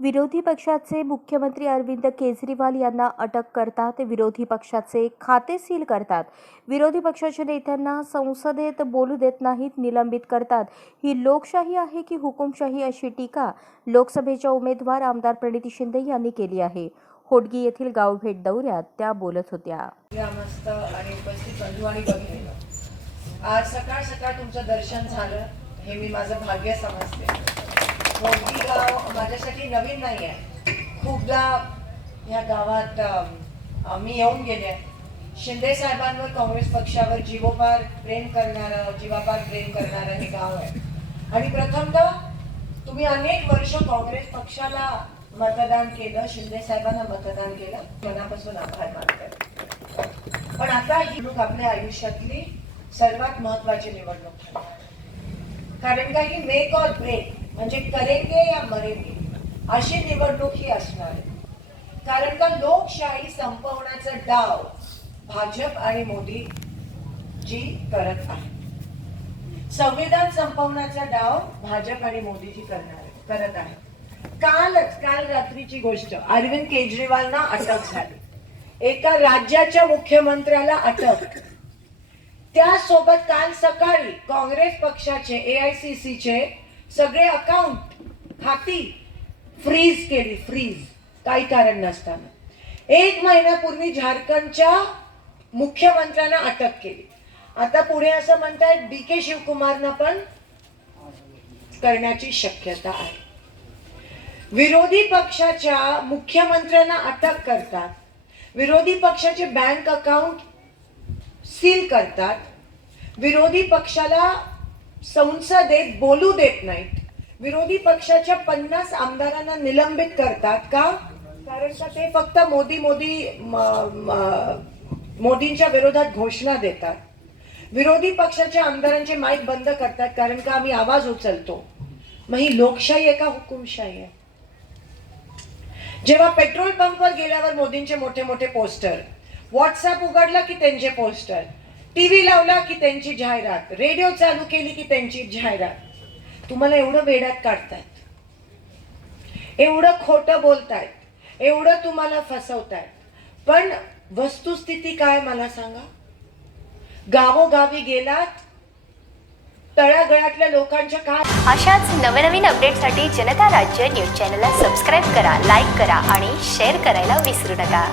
विरोधी पक्षाचे मुख्यमंत्री अरविंद केजरीवाल यांना अटक करतात विरोधी पक्षाचे खाते सील करतात. विरोधी पक्षाच्या नेत्यांना संसदेत बोलू देत नाहीत निलंबित करतात. ही लोकशाही आहे की हुकुमशाही अशी टीका लोकसभेच्या उमेदवार आमदार प्रणिती शिंदे यांनी केली आहे. होडगी येथील गाव भेट दौऱ्यात त्या बोलत होत्या. आज सकाळ सकाळ तुमचं दर्शन झालं हे मी माझं भाग्य समजते. मोठी गाव माझ्यासाठी नवीन नाही आहे खूपदा ह्या गावात मी येऊन गेले. शिंदे साहेबांवर काँग्रेस पक्षावर जीवोपार प्रेम करणारं जीवापार प्रेम करणारं हे गाव आहे. आणि प्रथमतः तुम्ही अनेक वर्ष काँग्रेस पक्षाला मतदान केलं शिंदे साहेबांना मतदान केलं मनापासून आभार मानते. पण आता ही निवडणूक आपल्या आयुष्यातली सर्वात महत्वाची निवडणूक कारण का ही मेक ऑर ब्रेक म्हणजे करेंगे या मरेंगे अशी निवडणूक ही असणार आहे. कारण का लोकशाही संपवण्याचा डाव भाजप आणि मोदी जी करत आहे. संविधान संपवण्याचा डाव भाजप आणि मोदीजी करणार करत आहे. कालच काल रात्रीची गोष्ट अरविंद केजरीवालना अटक झाली. एका राज्याच्या मुख्यमंत्र्याला अटक. त्यासोबत काल सकाळी काँग्रेस पक्षाचे ए चे सगळे अकाउंट खाती फ्रीज केली फ्रीज काही कारण नसताना. एक महिन्यापूर्वी झारखंडच्या मुख्यमंत्र्यांना अटक केली. आता पुढे असं म्हणतायत डी के शिवकुमारना पण करण्याची शक्यता आहे. विरोधी पक्षाच्या मुख्यमंत्र्यांना अटक करतात. विरोधी पक्षाचे बँक अकाउंट सील करतात. विरोधी पक्षाला संसदेत बोलू देत नाहीत. विरोधी पक्षाच्या पन्नास आमदारांना निलंबित करतात का? कारण का ते फक्त मोदी मोदी मोदींच्या विरोधात घोषणा देतात. विरोधी पक्षाच्या आमदारांचे माईक बंद करतात कारण का आम्ही आवाज उचलतो? मग ही लोकशाही आहे का हुकुमशाही आहे? जेव्हा पेट्रोल पंपवर गेल्यावर मोदींचे मोठे मोठे पोस्टर व्हॉट्सअप उघडला की त्यांचे पोस्टर टीव्ही लावला की त्यांची जाहिरात. रेडिओ चालू केली की त्यांची जाहिरात. तुम्हाला एवढं वेड्यात काढतायत. एवढं खोटं बोलतायत. एवढं तुम्हाला फसवतायत. पण वस्तुस्थिती काय मला सांगा? गावोगावी गेलात तळागळातल्या लोकांच्या काय अशाच नवनवीन अपडेटसाठी जनता राज्य न्यूज चॅनलला सबस्क्राईब करा लाईक करा आणि शेअर करायला विसरू नका.